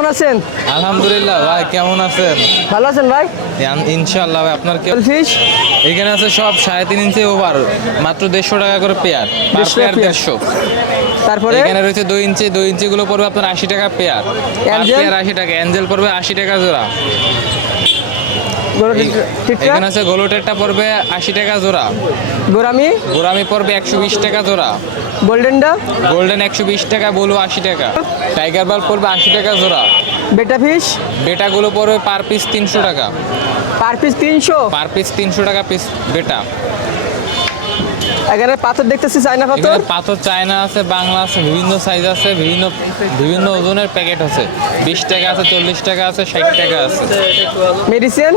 কেমন আছেন? আলহামদুলিল্লাহ ভাই, কেমন আছেন? ভালো আছেন ভাই? ইনশাআল্লাহ ভাই। আপনার কি ফিশ এখানে আছে সব 3.5 ইঞ্চি ওভার, মাত্র 150 টাকা করে পেয়ার, পার 150 পেয়ার পেয়ার। 150। তারপরে এখানে রয়েছে 2 ইঞ্চি গুলো পড়বে আপনার 80 টাকা পেয়ার, পার অ্যাঞ্জেল? পেয়ার 80 টাকা। অ্যাঞ্জেল পড়বে 80 টাকা জোড়া। ঠিকঠাক। এখানে আছে গোলোটেরটা পড়বে 80 টাকা জোড়া, গোরামি গোরামি পড়বে 120 টাকা জোড়া, গোল্ডেনটা গোল্ডেন 120 টাকা, বলু 80 টাকা, টাইগার বাল পড়বে 80 টাকা জোড়া। বেটা ফিশ বেটাগুলো পড়বে পার পিস 300 টাকা, পার পিস 300। পার পিস 300 টাকা পিস বেটা। এখানে পাথর দেখতেছি, চায়না পাথর। এখানে পাথর চায়না আছে, বাংলা আছে, বিভিন্ন সাইজ আছে, বিভিন্ন ওজনের প্যাকেট আছে। 20 টাকা আছে, 40 টাকা আছে, 60 টাকা আছে। মেডিসিন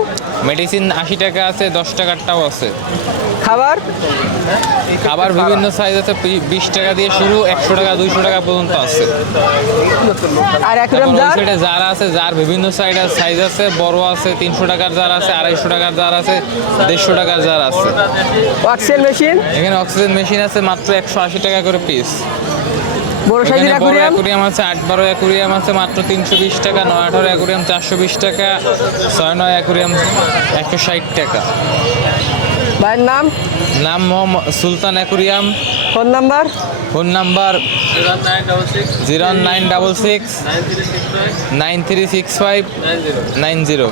মেডিসিন 80 টাকা আছে, 10 টাকারটাও আছে। খাবার খাবার বিভিন্ন সাইজ আছে, 20 টাকা দিয়ে শুরু, 100 টাকা 200 টাকা পর্যন্ত আছে। আর অ্যাকুরিয়াম তারপর ওই জার সাইডে জার আছে, জার বিভিন্ন সাইজ আছে, বড় আছে 300 টাকার জার আছে, 250 টাকার জার আছে, 150 টাকার জার আছে। অক্সিজেন মেশিন এখানে অক্সিজেন মেশিন আছে মাত্র 180 টাকা করে পিস। বড় সাইজের বড় অ্যাকুরিয়াম অ্যাকুরিয়াম আছে, 8-12 অ্যাকুরিয়াম আছে মাত্র 320 টাকা, 9-18 অ্যাকুরিয়াম 420 টাকা, 6-9 অ্যাকুরিয়াম 160 টাকা। ভাইয়ের নাম নাম মোহাম্মদ সুলতান অ্যাকুরিয়াম। Phone number phone number 0966936 936590।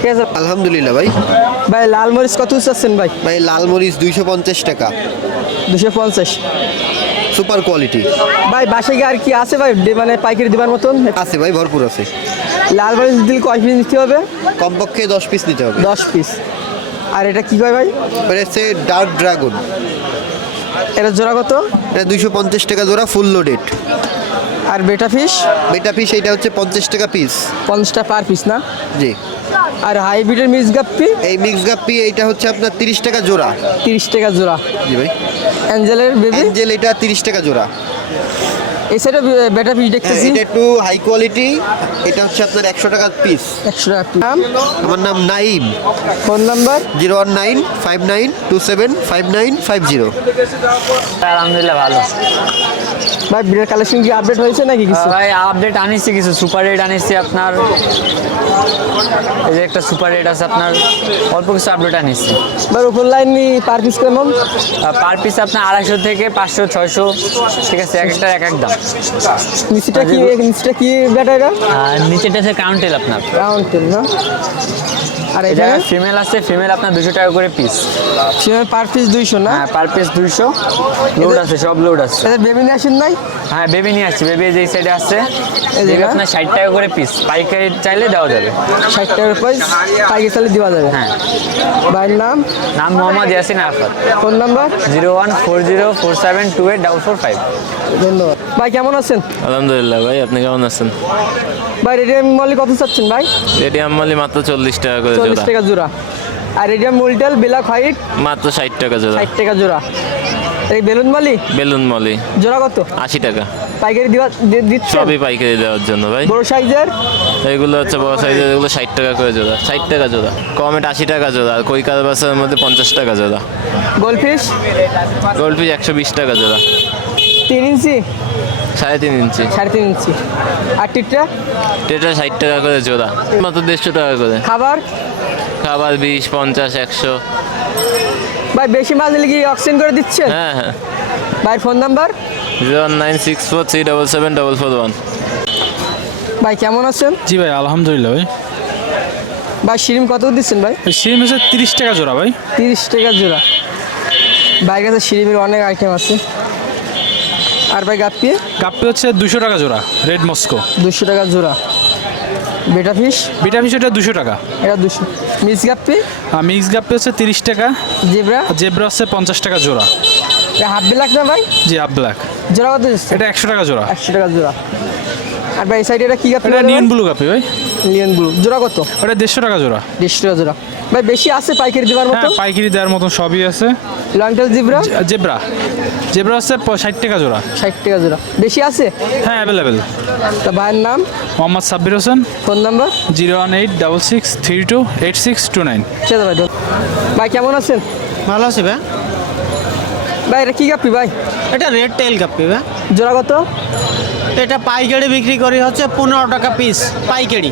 ঠিক আছে আলহামদুলিল্লাহ ভাই। ভাই লাল মরিচ কত চাচ্ছেন ভাই? ভাই লাল মরিচ 250 টাকা, 250। Super quality. ভাই বাসায় আর কি আছে ভাই মানে পাইকারি দিবার মতন? আছে ভাই, ভরপুর আছে। লাল মরিচ দিলে কয় পিস নিতে হবে? কমপক্ষে 10 পিস নিতে হবে। 10 পিস। আর এটা কি কয় ভাই? মানে হচ্ছে ডার্ক ড্রাগন, এটা জোড়া কত? এটা 250 টাকা জোড়া, ফুল লোডেড। আর বেটা ফিশ বেটা পিস এটা হচ্ছে 50 টাকা পিস। 50 টাকা পার পিস না? জি। আর হাইব্রিডের মিক্স গাপ্পি এই মিক্স গাপ্পি এইটা হচ্ছে আপনার 30 টাকা জোড়া। 30 টাকা জোড়া। জি ভাই। অ্যাঞ্জেলের বেবি অ্যাঞ্জেল এটা 30 টাকা জোড়া। এই সাইডে বেটা ফিশ দেখতেছি এটা একটু হাই কোয়ালিটি, এটা হচ্ছে আপনার 100 টাকা পিস। 100 টাকা piece। নাম আমার নাম নাইম। Phone number 01959275950। আলহামদুলিল্লাহ ভালো। ভাই বিড়ের কালেকশন কি আপডেট হয়েছে নাকি কিছু? ভাই আপডেট আনিছি কিছু, সুপার রেট আনিছি আপনার, এই যে একটা সুপার রেট আছে আপনার, অল্প কিছু আপডেট আনিছি। ভাই উপর লাইন পার পিস কেমন? পার পিস আপনার 250 থেকে 500 600, ঠিক আছে, এক একটা এক এক দাম। নিচটা কি বেটা এটা? আর নিচেটা আছে কাউন্টেল আপনার, রাউন্ড টেল না? আর এই এটা জায়গায় ফিমেল আছে, ফিমেল আপনার 200 টাকা করে পিস। পার পিস 200 না? হ্যাঁ পার পিস 200, লোড আছে, সব লোড আছে। এটা বেবি নিয়ে আসেন নাই? হ্যাঁ বেবি নিয়ে আসছি, বেবি যেই সাইডে আসছে, এই যে বেবি না? আপনার 60 টাকা করে পিস, পাইকারি চাইলে দেওয়া যাবে। 60 টাকার প্রাইস, পাইকারি চালে দেওয়া যাবে। হ্যাঁ। ভাইয়ের নাম নাম মোহাম্মদ ইয়াসিন আরাফাত। Phone number 01404728445। ধন্যবাদ। ভাই কেমন আছেন? আলহামদুলিল্লাহ ভাই, আপনি কেমন আছেন? ভাই রেডিয়াম মলি কত চাচ্ছেন ভাই? রেডিয়াম মালি মাত্র 40 টাকা করে 40 জোড়া, টাকা জোড়া। আর রেডিয়াম মুলটেল ব্ল্যাক হোয়াইট মাত্র 60 টাকা জোড়া। 60 টাকা জোড়া। এই বেলুন মালি বেলুন মলি জোড়া কত? 80 টাকা। পাইকারি দিচ্ছেন? সবই পাইকারি দেওয়ার জন্য ভাই। বড় সাইজের এইগুলো হচ্ছে বড় সাইজের, এগুলো 60 টাকা করে জোড়া, 60 টাকা জোড়া। কমেট 80 টাকা জোড়া, আর কই কারবাসের মধ্যে 50 টাকা জোড়া। গোলফিশ গোল্ডফিশ 120 টাকা জোড়া, 3 ইঞ্চি 3.5 ইঞ্চি। 3.5 ইঞ্চি। আর টিটটা এটা 60 টাকা করে জোড়া, মাত্র 150 টাকা করে। খাবার খাবার 20 50 100। ভাই বেশি মাছ নিলে কি অক্সিজেন করে দিচ্ছেন? হ্যাঁ হ্যাঁ। ভাই ফোন নাম্বার 09643774441। ভাই কেমন আছেন? জি ভাই আলহামদুলিল্লাহ ভাই। ভাই শিরিম কত দিচ্ছেন ভাই? শিম হচ্ছে 30 টাকা জোড়া ভাই। 30 টাকা জোড়া। ভাইয়ের কাছে শিরিমের অনেক আইটেম আছে। আর ভাই গাপ্পি গাপ্পি হচ্ছে 200 টাকা জোড়া, রেড মস্কো। 200 টাকা জোড়া। বেটা ফিশ বিটা ফিশ এটা 200 টাকা। এটা 200। মিক্স গাপ্পি আর মিক্স গাপ্পি হচ্ছে 30 টাকা। জেব্রা আর জেব্রা হচ্ছে 50 টাকা জোড়া। এটা হাফ ব্ল্যাক না ভাই? জি আপ ব্ল্যাক, জোড়া কত দিচ্ছে? এটা 100 টাকা জোড়া। 100 টাকা জোড়া। আর ভাই এই সাইডে এটা কি গাপ্পি? এটা নিয়ন ব্লু গাপ্পি ভাই, লিয়ন ব্লু জোড়া কত? ওটা 150 টাকা জোড়া। 150 টাকা জোড়া। ভাই বেশি আছে পাইকারি দেওয়ার মতো? হ্যাঁ পাইকারি দেওয়ার মতন সবই আছে। লংটেল জিব্রা জেব্রা, জেব্রা হচ্ছে 60 টাকা জোড়া। 60 টাকা জোড়া। বেশি আছে? হ্যাঁ অ্যাভেলেবেল। তা ভাইয়ের নাম মোহাম্মদ সাব্বির হোসেন, ফোন নাম্বার 01866328629। ঠিক আছে ভাই। ভাই কেমন আছেন? ভালো আছি ভাই। ভাই এটা কি গাপ্পি ভাই? এটা রেড টেল গাপ্পি ভাই। জোড়া কত? এটা পাইকারি বিক্রি করি হচ্ছে 15 টাকা পিস পাইকারি।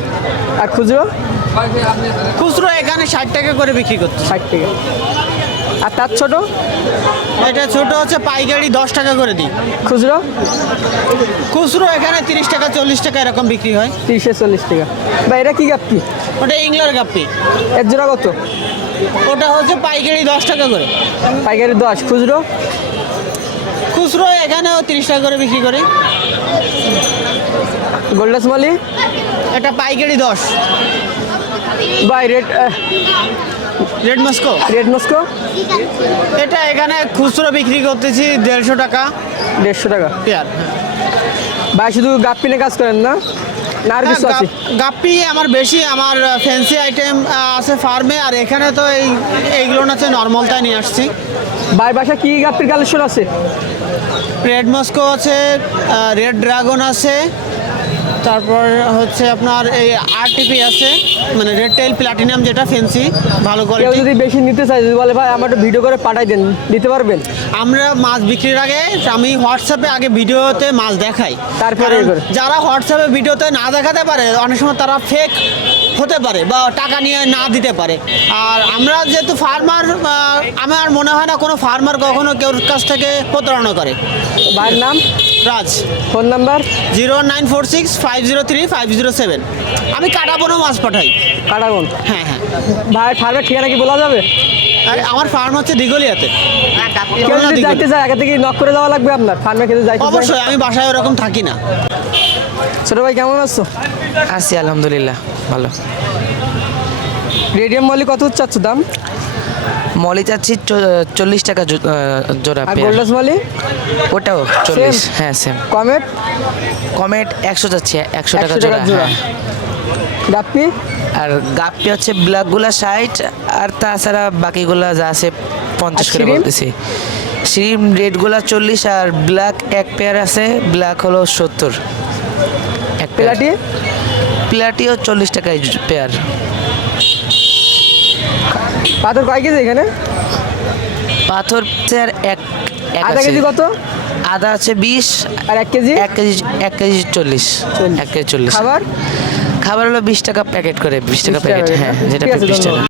আর খুচরো? খুচরো এখানে 60 টাকা করে বিক্রি করতে। 60 টাকা। আর তার ছোট? এটা ছোট হচ্ছে পাইকারি 10 টাকা করে দিই। খুচরো? খুচরো এখানে 30 টাকা 40 টাকা এরকম বিক্রি হয়। 30-40 টাকা। ভাই এটা কি গাপ্পি? ওটা ইংলার গাপ্পি। এর জোড়া কত? ওটা হচ্ছে পাইকারি 10 টাকা করে। পাইকারি 10, খুচরো? খুচরো এখানেও 30 টাকা করে বিক্রি করি। গোল্ডাস মালি? এটা পাইকারি 10। ভাই red red Moscow? Red Moscow? এটা এখানে খুচরো বিক্রি করতেছি 150 টাকা 150 টাকা। পেয়ার। ভাই শুধু গাপ্পি নিয়ে কাজ করেন না, না আর কিছু আছে? গাপ্পি আমার বেশি, আমার ফ্যান্সি আইটেম আছে ফার্মে, আর এখানে তো এইগুলো হচ্ছে নর্মালটাই নিয়ে আসছি। ভাই বাসা কি গাপ্পির কালেকশন আছে? রেড মস্কো আছে, রেড ড্রাগন আছে, তারপর হচ্ছে আপনার এই আরটিপি আছে, মানে রেড টেল প্লাটিনাম, যেটা ফ্যান্সি ভালো কেউ কোয়ালিটি। যদি বেশি নিতে চায়, যদি বলে ভাই আমার একটা ভিডিও করে পাঠাই দেন, দিতে পারবেন? আমরা মাছ বিক্রির আগে আমি হোয়াটসঅ্যাপে আগে ভিডিওতে মাছ দেখাই, তারপরে কারণ করে। যারা হোয়াটসঅ্যাপে ভিডিওতে না দেখাতে পারে অনেক সময় তারা ফেক হতে পারে বা টাকা নিয়ে না দিতে পারে। আর আমরা যেহেতু ফার্মার, আমার মনে হয় না কোনো ফার্মার কখনো কেউ কাছ থেকে প্রতারণা করে। ভাইয়ের নাম? রাজ। Phone number? 09465030507। আমি কাটাবনো মাছ পাঠাই। কাটাগন? হ্যাঁ হ্যাঁ। ভাই ফার্মের ঠিকানা কি বলা যাবে? আর আমার ফার্ম হচ্ছে দিঘলিয়াতে। কেউ যদি যাইতে চায় আগে থেকে নক করে দেওয়া লাগবে আপনার ফার্মে, কেউ যাইতে চায়? অবশ্যই, আমি বাসায় ওরকম থাকি না। ছোট ভাই কেমন আছো? আছি আলহামদুলিল্লাহ ভালো। রেডিয়াম মলি কত চাচ্ছ দাম? মলি চাচ্ছি 40 টাকা জোড়া আর পেয়ার। গোল্ডাস মলি? ওটাও 40। Same? হ্যাঁ সেম। কমেট? কমেট 100 যাচ্ছে, 100 টাকা 100 জোড়া। টাকা জোড়া। হ্যাঁ। গাপ্পি? আর গাপ্পি হচ্ছে ব্ল্যাকগুলা 60, আর তাছাড়া বাকিগুলা যা আছে 50 আর করে শিরিম? বলতেছি। শিরিম রেডগুলা 40, আর ব্ল্যাক এক পেয়ার আছে, ব্ল্যাক হলো 70 এক পেয়ার। প্লাটি? প্লাটিও 40 টাকায় পেয়ার। পাথর কয় কেজি এখানে? পাথর স্যার এক আধা আছে। কেজি কত? আদা আছে 20, আর 1 কেজি? 1 কেজি 40। 1 কেজি 40। খাবার? খাবার হলো 20 টাকা প্যাকেট করে, 20 টাকা 20 টাকা প্যাকেট। প্যাকেট, হ্যাঁ, ঠিক যেটা আছে, 20 টাকা। ধন্যবাদ।